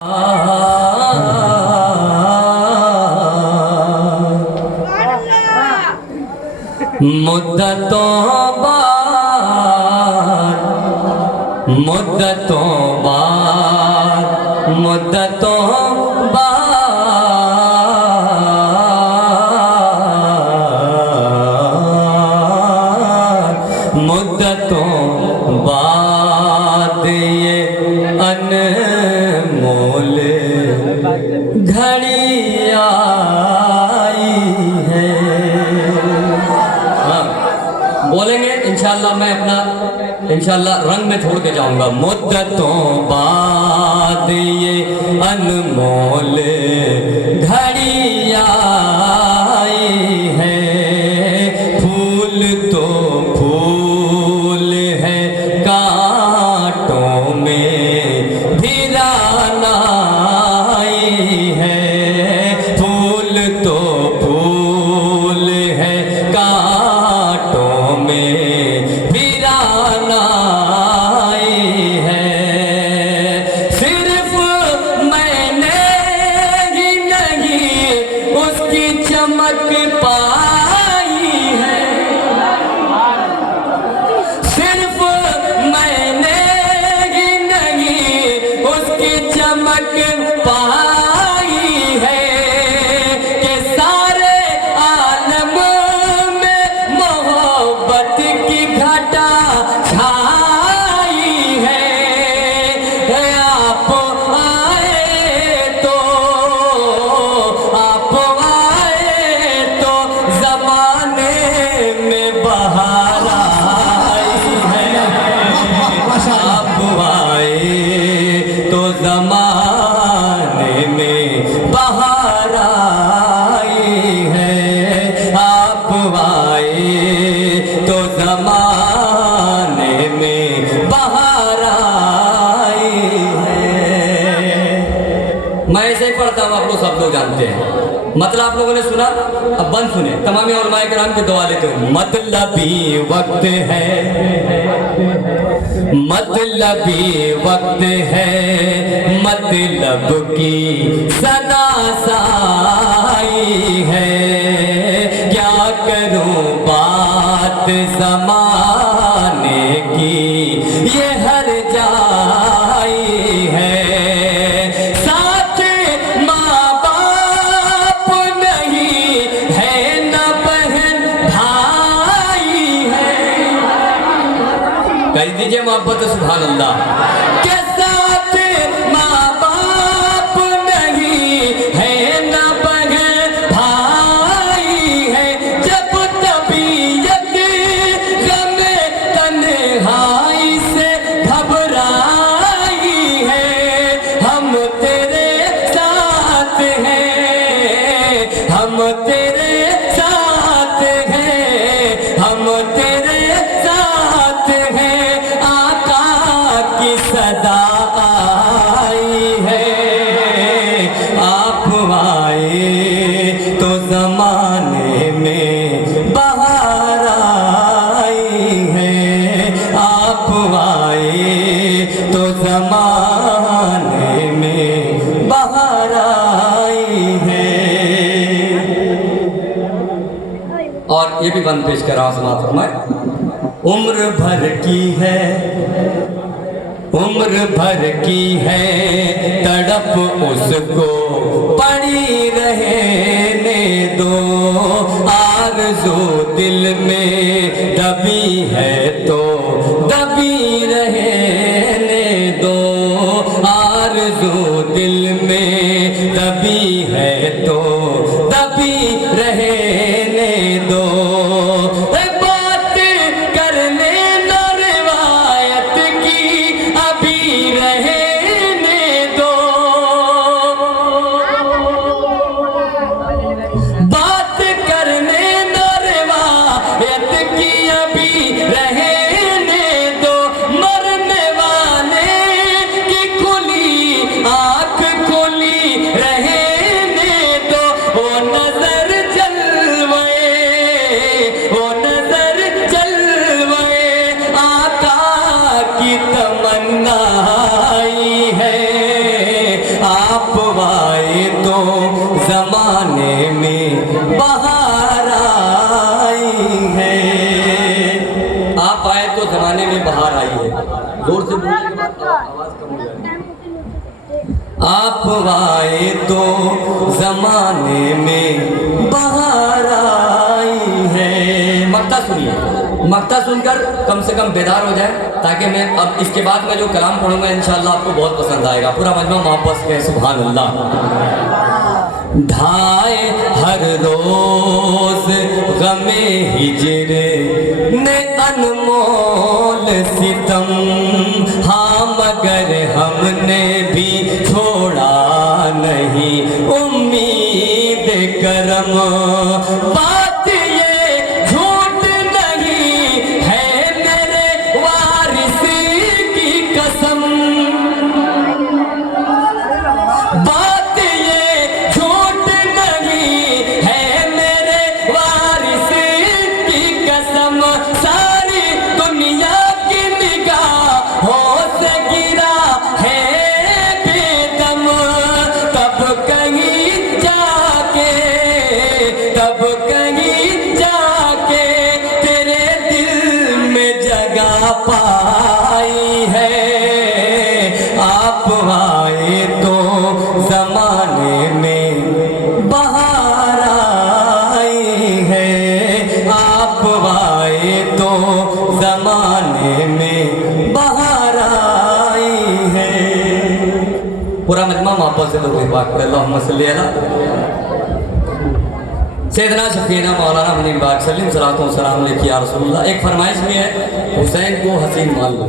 मुद्दतों बाद ये अनमोल घड़ी आई है। हाँ, बोलेंगे इंशाल्लाह। मैं अपना इंशाल्लाह रंग में छोड़ के जाऊंगा। मुद्दतों बाद ये अनमोल घड़ी आई है। फूल तो फूल है, कांटों में भी राना आई है। फूल तो फूल है, कांटों में भी राना आई है। सिर्फ मैंने ही नहीं उसकी चमक पाई है। सिर्फ मैंने ही नहीं उसकी चमक पाई है कि सारे आलम में मोहब्बत की घटा छाई है। आप आए तो ज़माने में बहार आई है। आप आए तो ज़माने में बहार आई है। आप आए तो ज़माने में बहार आई है। मैं ऐसे ही पढ़ता हूँ, आप लोग सब लोग जानते हैं। मतलब आप लोगों ने सुना, अब बंद सुने। तमाम उलमाए किराम की दुआ लेते हो। मतलबी वक्त है, मतलबी वक्त है, मतलब की सदा साई है। क्या करूं बात ज़माने की ये हर जाई है। साथ माँ बाप नहीं है, न बहन भाई है। कह दीजिए मोहब्बत सुभान अल्लाह। के साथ माँ बाप नहीं है, न बहन भाई है। जब तबीयत गम तन्हाई से घबराई है, हम तेरे साथ हैं, हम तेरे साथ हैं, हम तेरे साथ हैं। आका की सदा आई है। आप आए तो ज़माने में बहार आई है। आप आए तो ज़माने में बहार आई है। और ये भी बंद पेश कर रहा हूं, समाप्त फरमाए। उम्र भर की है, उम्र भर की है तड़प उसको पड़ी रहने दो। आरज़ू दिल में दबी है तो दबी रहने दो। आरज़ू दिल में दबी है तो दबी रहने दो। बात करने न रिवायत की अभी रहने दो। बात करने न रिवायत की अभी रहने दो। मरने वाले की खुली आँख खुली रहने जोर से बोलने के बाद आवाज कम हो जाए। आप आए तो जमाने में बहार आई है। मक्ता सुनिए, मक्ता सुनकर कम से कम बेदार हो जाए, ताकि मैं अब इसके बाद मैं जो कलाम पढ़ूंगा इंशाअल्लाह आपको बहुत पसंद आएगा। पूरा मजमा वापस के सुभान अल्लाह। ढाए हर रोज गमे हिजर ने अनमोल सितम, हाँ मगर हमने भी छोड़ा नहीं उम्मीद करम। बात ये झूठ नहीं है मेरे वारिस की कसम, बात ये झूठ नहीं है मेरे वारिस की कसम। सारी दुनिया की निगाहों से गिरा है बेदम, तब कहीं जाके, तब कहीं जाके तेरे दिल में जगह पाई है। आप आए तो जमाने में बहार आई है। आप आए तो जमाने में बहार आई है। पूरा मजमा वापस से लोग बात कर अल्लाहुम्मा सल्ली अला सैयदना शफीना मौलाना मुनीम बाग सलीम सलातो सलाम अलैहि या रसूलुल्लाह। एक फरमाइश भी है, हुसैन को हसीन मान लो,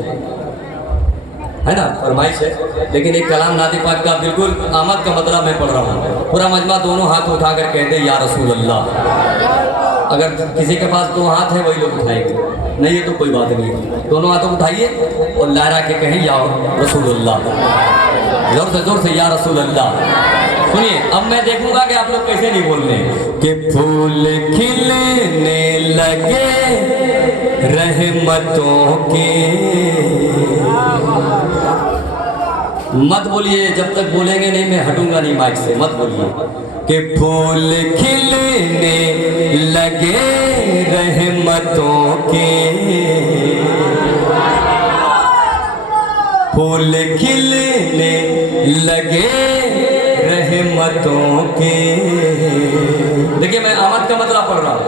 है ना, फरमाइश है। लेकिन एक कलाम नाती पाक का बिल्कुल आमद का मतलब मैं पढ़ रहा हूँ। पूरा मजमा दोनों हाथ उठाकर कहते या रसूल अल्लाह। अगर किसी के पास दो हाथ है वही लोग उठाएंगे, नहीं है तो कोई बात नहीं, दोनों हाथों उठाइए और लहरा के कहें या रसूल अल्लाह, जोर से या रसूल अल्लाह। सुनिए, अब मैं देखूंगा कि आप लोग कैसे नहीं बोल रहे। कि फूल खिलने लगे रहमतों के, मत बोलिए, जब तक बोलेंगे नहीं मैं हटूंगा नहीं माइक से, मत बोलिए। कि फूल खिलने लगे रहमतों के, फूल खिलने लगे रहमतों के। देखिए मैं आमद का मतलब पढ़ रहा हूँ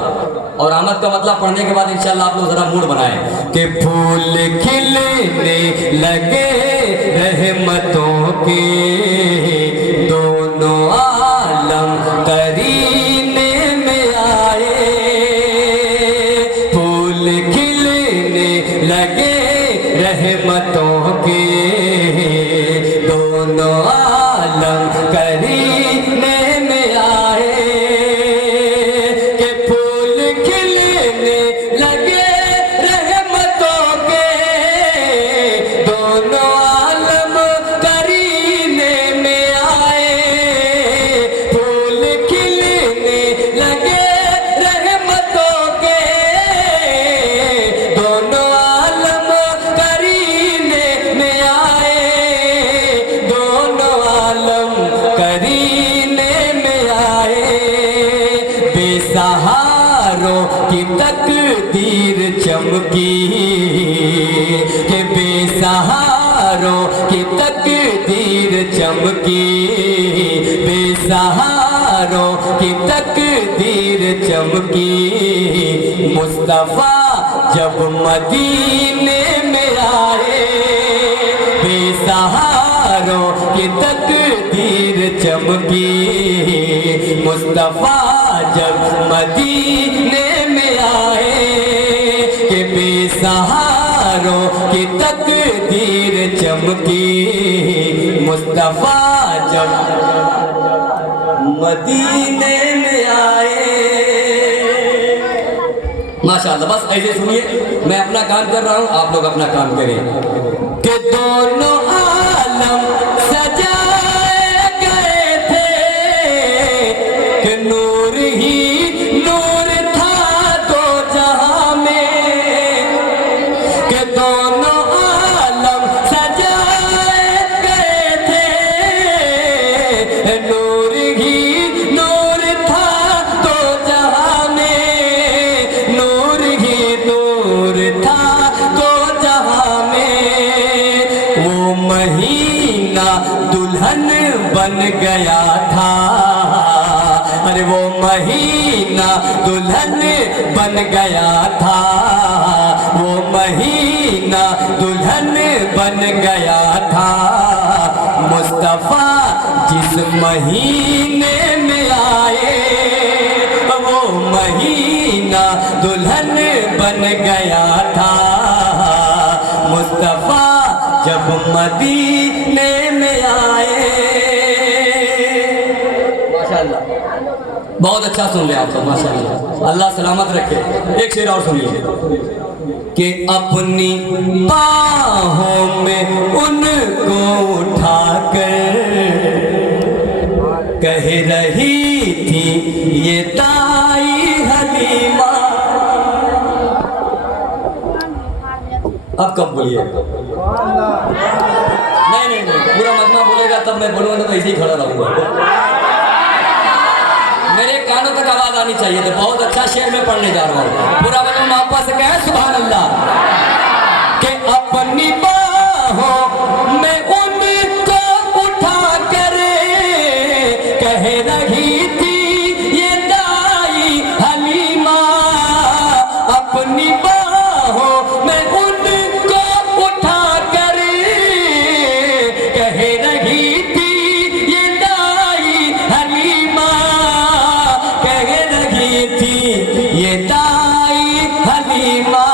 और आमद का मतलब पढ़ने के बाद इंशाल्लाह आप लोग जरा मूड बनाएं। कि फूल खिलने लगे रहमतों के, दोनों आलम करीने में आए। फूल खिलने लगे रहमतों के, दोनों आलम करीने में आए। के फूल खिलने लगे रहमतों के, दोनों आलम करीने में आए। फूल खिलने लगे रहमतों के, दोनों आलम करीने में आए। दोनों आलम करीने में आए। बेसहारों की तकदीर चमकी, के बेसहारों की तकदीर चमकी, बेसहारों की तकदीर चमकी। मुस्तफा जब मदीने में आए, बेसहारों की तकदीर चमकी। मुस्तफा जब मदीने में आए, के बेसहारों की तकदीर चमकी। मुस्तफा जब मदीने में आए। माशाअल्लाह, बस ऐसे सुनिए, मैं अपना काम कर रहा हूँ, आप लोग अपना काम करें। कि दोनों आलम सजाए गए थे, कि नूर ही नूर था दो जहां में। कि दोनों आलम सजाए गए थे, नूर ही नूर था दो जहां में। नूर ही नूर था दो जहां में। दुल्हन बन गया था, अरे वो महीना दुल्हन बन गया था, वो महीना दुल्हन बन गया था। मुस्तफा जिस महीने में आए वो महीना दुल्हन बन गया था। मुस्तफा जब मदीने में आए, माशाअल्लाह बहुत अच्छा सुन रहे आप सब, माशाअल्लाह अल्लाह सलामत रखे। एक शेर और सुनिए कि अपनी बाहों में उनको उठाकर कह रही थी ये ताई हलीमा। अब कब बोलिए? नहीं, पूरा मजमा बोलेगा तब मैं बोलूँगा, तो ऐसे ही खड़ा रहूँगा। मेरे कानों तक आवाज आनी चाहिए। तो बहुत अच्छा शेर में पढ़ने जा रहा हूँ। पूरा मजमा आपस से कहे सुभान अल्लाह। कि अपनी बाहों में उनको उठा कर कह रही थी ये दाई हलीमा। अपनी बाहों में उनको उठा कर कह रही थी ये दाई हलीमा। कह रही थी ये दाई हलीमा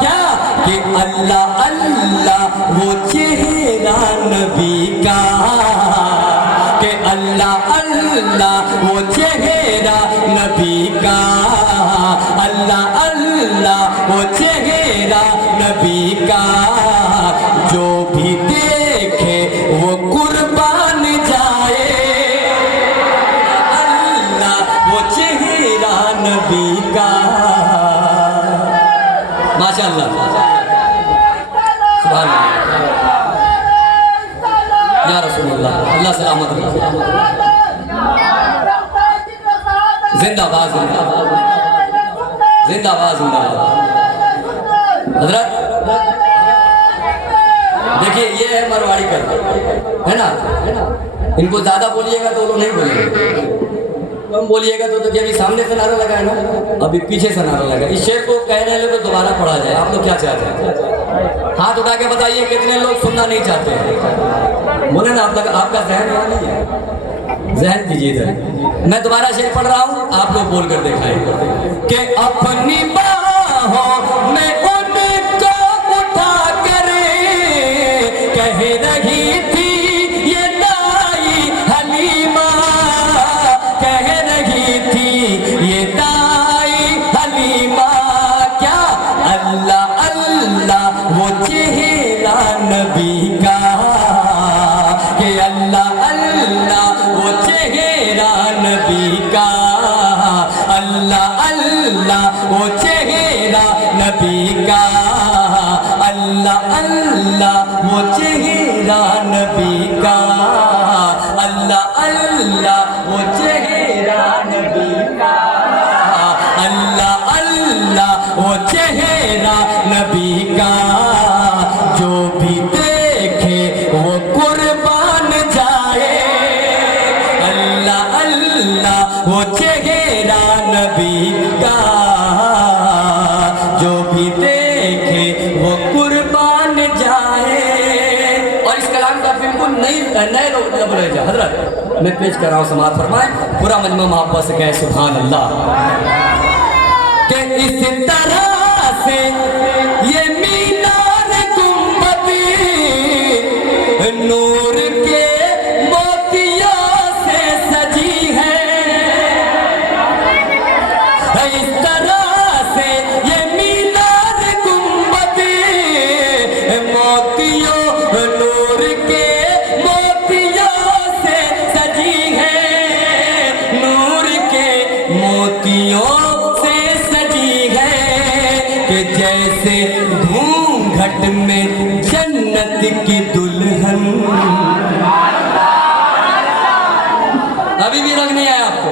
क्या कि अल्लाह अल्लाह वो चेहरा नबी का, कि अल्लाह अल्लाह वो चेहरा नबी का, अल्लाह अल्लाह वो चेहरा नबी का। जो भी देखे वो कुर्बान जाए, अल्लाह वो चेहरा नबी का। माशाअल्लाह सुभान या रसूलुल्लाह, अल्लाह सलामत रखे। जिंदाबाद जिंदाबाद जिंदाबाद जिंदाबाद। हजरत देखिए ये है मरवाड़ी का, है ना? इनको ज्यादा बोलिएगा तो वो नहीं बोलेंगे, कम बोलिएगा तो अभी सामने से नारा लगा है ना, अभी पीछे से नारा लगा। इस शेर को कहने लगे तो दोबारा पढ़ा जाए। आप लोग क्या चाहते हैं? हाथ उठा के बताइए कितने लोग सुनना नहीं चाहते हैं? बोले ना, आप तक आपका जहन यहाँ नहीं है, जहन दीजिए इधर। मैं दोबारा शेर पढ़ रहा हूँ, आप लोग बोल कर दिखाएं कि अपनी बाहों में उनको उठा कर कह रही थी ये दाई हलीमा। कह रही थी ये दाई हलीमा क्या अल्लाह अल्लाह वो चेहरा नबी का, कि अल्लाह अल्लाह वो चेहरा नबी का, अल्लाह अल्लाह वो चेहरा नबी का, अल्लाह अल्लाह वो चेहरा नबी का, अल्लाह अल्लाह वो चेहरा नबी का, अल्लाह अल्लाह वो चेहरा नबी का। जो भी देखे वो कुर्बान जाए, अल्लाह अल्लाह वो चेहरा नबी का। जो भी देखे वो कुर्बान जाए। और इस कलाम का बिल्कुल नए लोग रह जाए। हजरत मैं पेश कर रहा हूँ, समाज फरमाए। पूरा मजमा मोहब्बत से कहे सुभान अल्लाह। कि इस तरह से ये मीनार गुंबद नूर के मोतियों से सजी है। इस तरह से ये मीनार गुंबद मोतियों नूर के मोतियों से सजी है। नूर के मोतियों से सजी है कि जैसे घूंघट में जन्नत की दुल्हन। अभी भी रंग नहीं आया आपको?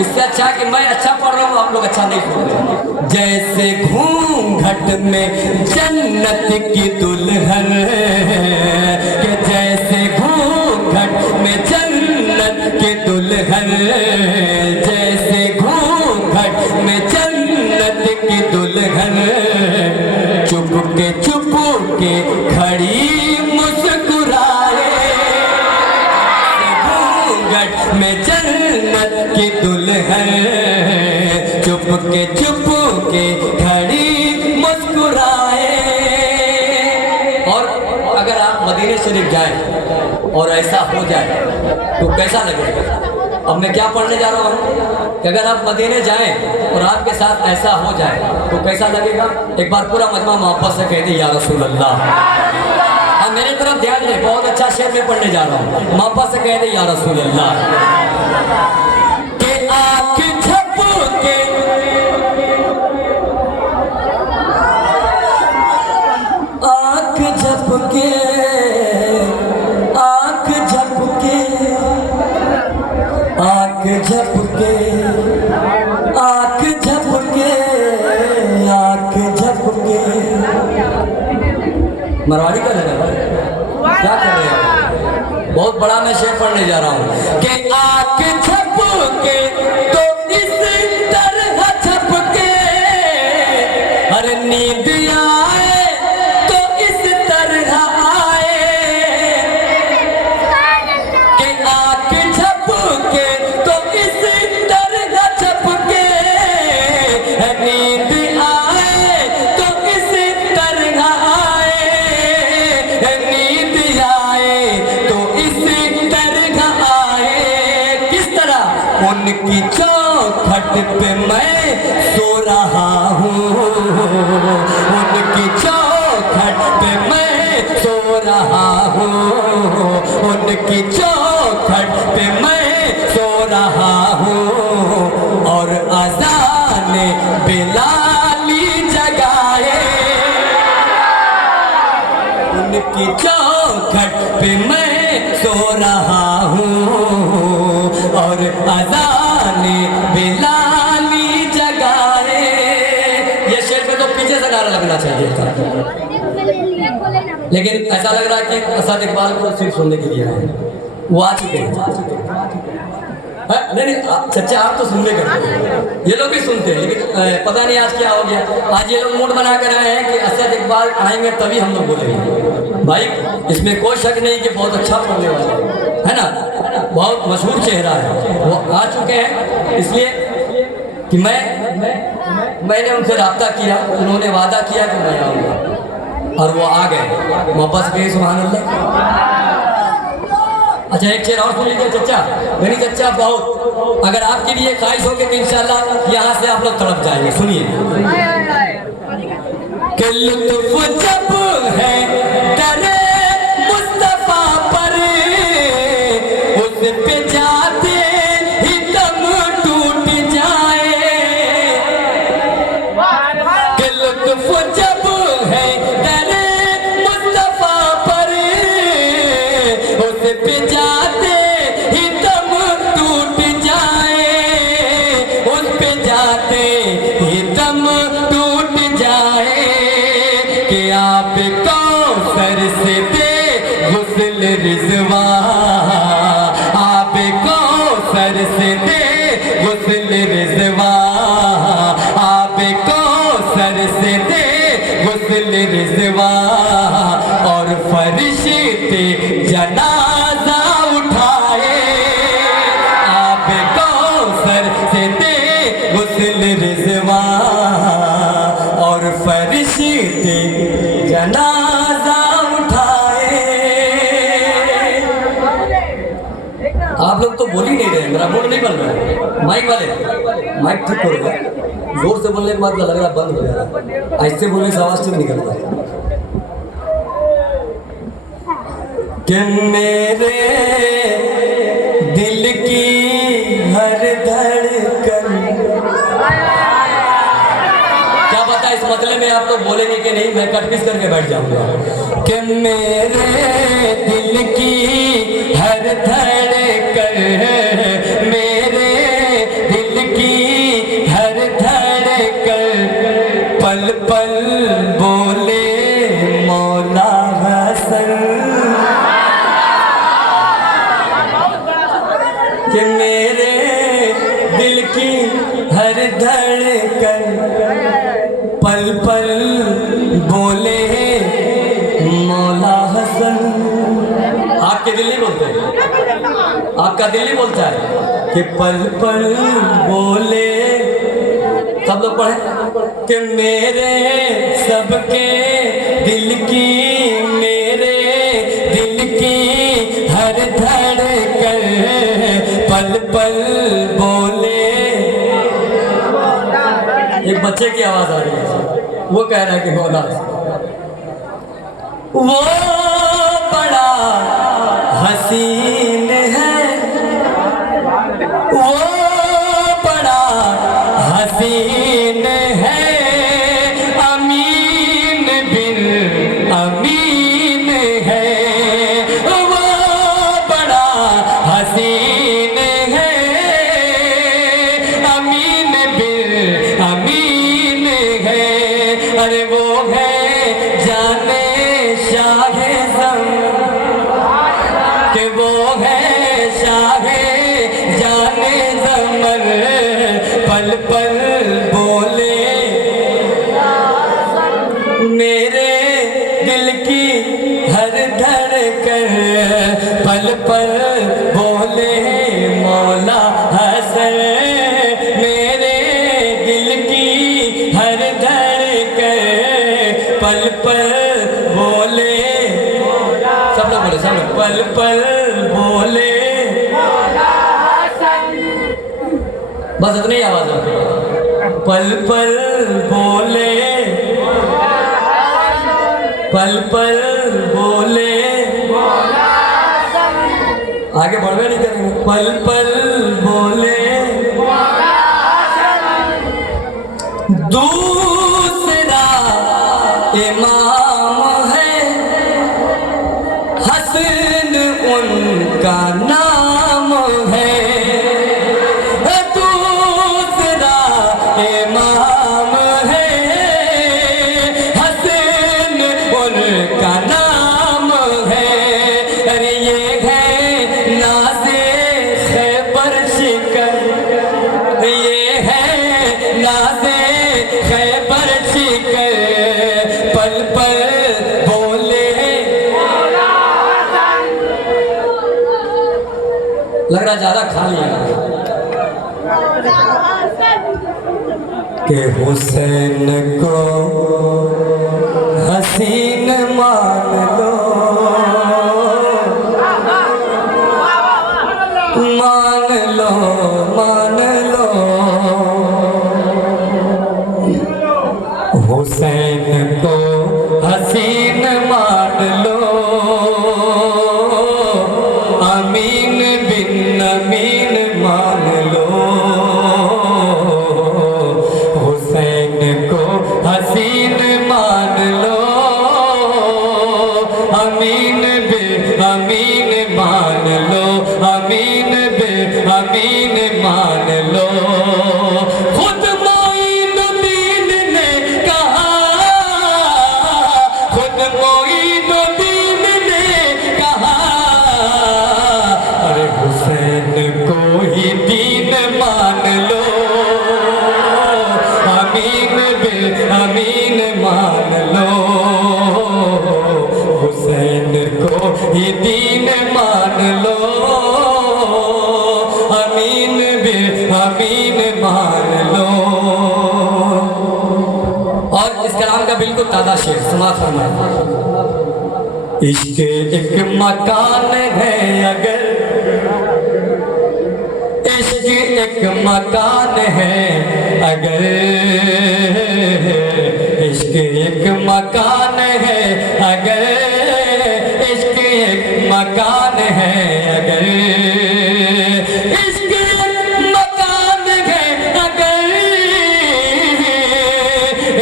इससे अच्छा कि मैं अच्छा पढ़ रहा हूँ, आप लोग अच्छा नहीं पढ़ रहे। जैसे घूंघट में जन्नत की दुल्हन, कि जैसे घूंघट में में जन्नत के दुल्हन, जैसे घूंघट में जन्नत की दुल्हन, चुप के खड़ी मुस्कुराए। घूंघट में जन्नत की दुल्हन, चुप के खड़ी मुस्कुराए। और अगर आप मदीने शरीफ जाएं और ऐसा हो जाए तो कैसा लगेगा? अब मैं क्या पढ़ने जा रहा हूँ कि अगर आप मदीने जाएं और आपके साथ ऐसा हो जाए तो कैसा लगेगा? एक बार पूरा मजमा मोहब्बत से कह दे या रसूल अल्लाह। अब मेरे तरफ ध्यान दें, बहुत अच्छा शेर में पढ़ने जा रहा हूँ, मोहब्बत से कह दे या रसूल अल्लाह। के आँख झपके मरवाड़ी का लगा क्या कर रहे हैं? बहुत बड़ा मैं शेर पढ़ने जा रहा हूँ कि आँख झपके तो इस तरह झपके, अरे नींद आए तो इस तरह आए। कि आँख झपके तो इस तरह झपके, नींद आए तो इस तरह आए। नींद आए तो इस तरह आए। किस तरह? उनकी चौखट पे मैं सो रहा हूँ, उनकी चौखट पे मैं सो रहा हूँ, उनकी चौखट पे मैं सो रहा हूँ। और अज़ान बिलाली जगाए, उनकी चौखट पे मैं सो रहा हूँ। और अज़ान बिलाली जगाए। ये शेर पे तो पीछे से नारा लगना चाहिए था, लेकिन ऐसा लग रहा है कि असद इकबाल को सिर्फ सुनने के लिए आए, वो आ चुके हैं। नहीं चचा आप तो सुनने करते हैं, ये लोग भी सुनते हैं, लेकिन पता नहीं आज क्या हो गया। आज ये लोग मूड बना कर आए हैं कि असद इकबाल आएंगे तभी हम लोग बोलेंगे। भाई इसमें कोई शक नहीं कि बहुत अच्छा पढ़ने वाला है ना, बहुत मशहूर चेहरा है, वो आ चुके हैं। इसलिए कि मैंने उनसे रब्ता किया, उन्होंने वादा किया कि मैं आऊँगा और वो आ गए। मोहब्बत से सुभान अल्लाह। अच्छा एक शेर और सुन लीजिए चचा, यानी चचा बहुत, अगर आपके लिए ख्वाहिश हो कि इंशाल्लाह यहाँ से आप लोग तड़प जाएंगे। सुनिए कि लुत्फ जब है दरे मुस्तफा पर, उस पे जाते ही दम टूट जाए। कि लुत्फ जब है दरे मुस्तफा पर, उस पे जाते ही दम टूट जाए, उस पे जाते ही दम टूट जाए। कि आप कौसर से दे गुस्ल रिज़वा, आप कौसर से दे गुस्ल रिज़वा, आप कौसर से दे गुस्ल रिज़वा। और फरिश्ते जनाजा उठाए, आप कौसर से दे गुस्ल रिज़वा। और फरिश्ते जनाजा उठाए। आप लोग तो बोल ही नहीं रहे, मेरा मूड नहीं बन रहा है। माइक वाले माइक ठीक करो, जोर से बोलने के बाद लग रहा बंद हो जा रहा है, ऐसे बोलने से आवाज ठीक निकलता है। कि मेरे दिल की हर धड़कन, क्या पता इस मतले में आप लोग बोलेंगे कि नहीं, मैं कट पीस करके बैठ जाऊंगा। कि मेरे दिल की हर धड़कन, मेरे दिल की हर धड़कन, पल पल बोले मौला हसन। कि मेरे दिल की हर धड़कन पल पल बोले मौला हसन। आपके दिल नहीं बोलते, आपका दिल नहीं बोलता है कि पल पल बोले। सब लोग पढ़े कि मेरे सबके दिल की, मेरे दिल की हर धड़कन पल पल बोले। एक बच्चे की आवाज आ रही है, वो कह रहा है कि मौला वो बड़ा हसीन है, वो बड़ा हसीन है, अमीन बिन अमीन है, वो बड़ा हसीन है, अमीन बिन अमीन है। अरे वो है जाने शाहे ज़म, कि वो है शाहे जाने ज़मन पल पल बोले। मेरे दिल की हर धड़कन पल पल बोले मौला हसन। मेरे दिल की हर धड़कन पल पल बोले। सब लोग बोले, सब लोग पल पल बोले। बस इतनी आवाज है, पल पल बोले, पल पल बोले। आगे बढ़वे नहीं करेंगे, पल पल बोले। दूसरा इमाम है हसन उनका नाम है, दूसरा इमाम है हसन उनका नाम है। अरे ये है नाज़े खैबर शिकन, ये है नाज़े खैबर शिकन पल पल बोले। लग रहा ज्यादा खा लिया कि हुसैन को हसीन मान लो, मान लो, मान लो। हुसैन को हसीन मान लो, अमीन बिन अमीन मान लो। हुसैन को हसीन मान लो, अमीन बिन अमीन मान लो, अमीन बिन अमीन मान लो। खुद मोइनुद्दीन ने कहा, खुद मोइनुद्दीन ने कहा, अरे हुसैन को ही दीन मान लो, अमीन बिन अमीन मान लो। हुसैन को ही दीन मान लो, अमीन बिन अमीन मान लो। और इस कलाम का बिल्कुल ताज़ा शेर समाप्त फरमाए। इश्क एक मकान है अगर, इश्क एक मकान है अगर, इश्क एक मकान है अगर, इश्क एक मकान है अगर, इश्क एक मकान है अगर,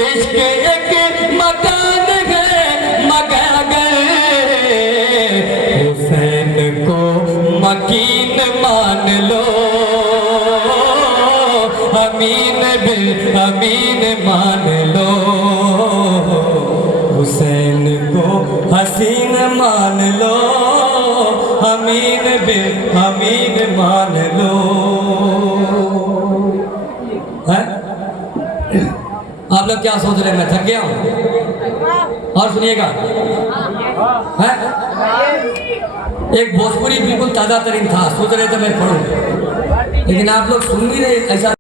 इश्क एक मकान है मगर अगर हुसैन को मकीन मान लो, अमीन बिन अमीन मान लो। हुसैन को हसीन मान लो, अमीन बिन अमीन मान लो। लोग क्या सोच रहे हैं, मैं थक गया हूँ? और सुनिएगा, है एक भोजपुरी बिल्कुल ताजा तरीन था, सोच रहे थे मैं पढ़ूं, लेकिन आप लोग सुन भी नहीं ऐसा।